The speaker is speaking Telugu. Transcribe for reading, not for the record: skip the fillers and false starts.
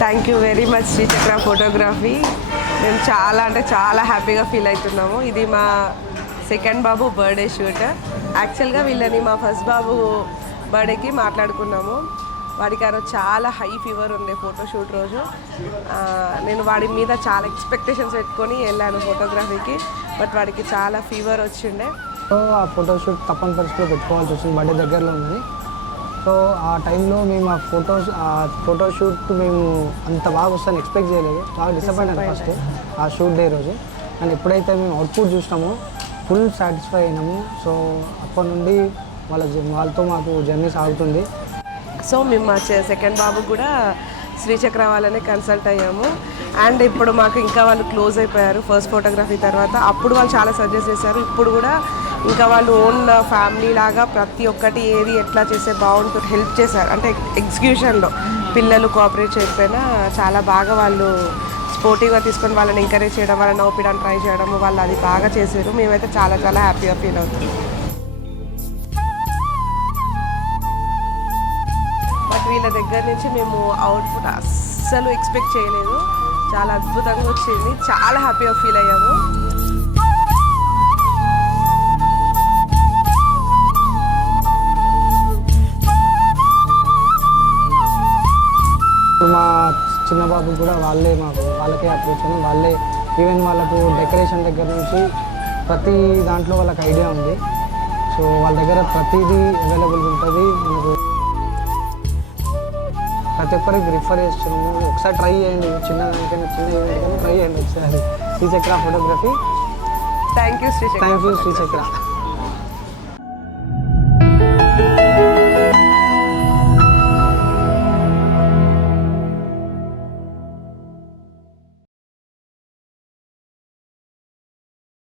Thank you very much Sri Chakra photography. మేము చాలా అంటే చాలా హ్యాపీగా ఫీల్ అవుతున్నాము. ఇది మా సెకండ్ బాబు బర్త్డే షూట్. యాక్చువల్గా వీళ్ళని మా ఫస్ట్ బాబు బర్త్డేకి మాట్లాడుకున్నాము. వాడికి ఆ రోజు చాలా హై ఫీవర్ ఉండే ఫోటోషూట్ రోజు. నేను వాడి మీద చాలా ఎక్స్పెక్టేషన్స్ పెట్టుకొని వెళ్ళాను ఫోటోగ్రఫీకి. బట్ వాడికి చాలా ఫీవర్ వచ్చిండే. సో ఆ ఫోటోషూట్ తప్పని పరిస్థితిలో పెట్టుకోవాల్సి వచ్చింది, బర్త్డే దగ్గరలో ఉందని. సో ఆ టైంలో మేము ఆ ఫోటోషూట్ మేము అంత బాగా వస్తాను ఎక్స్పెక్ట్ చేయలేదు. చాలా డిసప్పాయింట్ అయ్యాను ఫస్ట్ ఆ షూట్ డే రోజు. అండ్ ఎప్పుడైతే మేము అవుట్పుట్ చూసినామో ఫుల్ సాటిస్ఫై అయినాము. సో అప్పటి నుండి వాళ్ళతో మాకు జర్నీ సాగుతుంది. సో మేము మా సెకండ్ బాబు కూడా శ్రీచక్ర వాళ్ళనే కన్సల్ట్ అయ్యాము. అండ్ ఇప్పుడు మాకు ఇంకా వాళ్ళు క్లోజ్ అయిపోయారు ఫస్ట్ ఫోటోగ్రఫీ తర్వాత. అప్పుడు వాళ్ళు చాలా సజెస్ట్ చేశారు. ఇప్పుడు కూడా ఇంకా వాళ్ళు ఓన్ ఫ్యామిలీ లాగా ప్రతి ఒక్కటి ఏది ఎట్లా చేస్తే బాగుంటుంది హెల్ప్ చేశారు. అంటే ఎగ్జిక్యూషన్లో పిల్లలు కోఆపరేట్ చేయకపోయినా చాలా బాగా వాళ్ళు స్పోర్టివ్గా తీసుకొని వాళ్ళని ఎంకరేజ్ చేయడం, వాళ్ళని నవ్వుపడానికి ట్రై చేయడం, వాళ్ళు అది బాగా చేశారు. మేమైతే చాలా చాలా హ్యాపీగా ఫీల్ అవుతాం. బట్ వీళ్ళ దగ్గర నుంచి మేము అవుట్పుట్ అస్సలు ఎక్స్పెక్ట్ చేయలేదు. చాలా అద్భుతంగా వచ్చింది. చాలా హ్యాపీగా ఫీల్ అయ్యాము. మా చిన్న బాబు కూడా వాళ్ళకే అప్రోచ్ అయ్యాను. వాళ్ళే ఈవెన్ వాళ్ళకు డెకరేషన్ దగ్గర నుంచి ప్రతి దాంట్లో వాళ్ళకి ఐడియా ఉంది. సో వాళ్ళ దగ్గర ప్రతిదీ అవైలబుల్ ఉంటుంది. మనకు ప్రతి ఒక్కరికి రిఫర్ చేస్తున్నాము. ఒకసారి ట్రై చేయండి, చిన్న ఈవెంట్ కానీ ట్రై చేయండి ఒకసారి శ్రీచక్ర ఫోటోగ్రఫీ. Thank you Sri Chakra.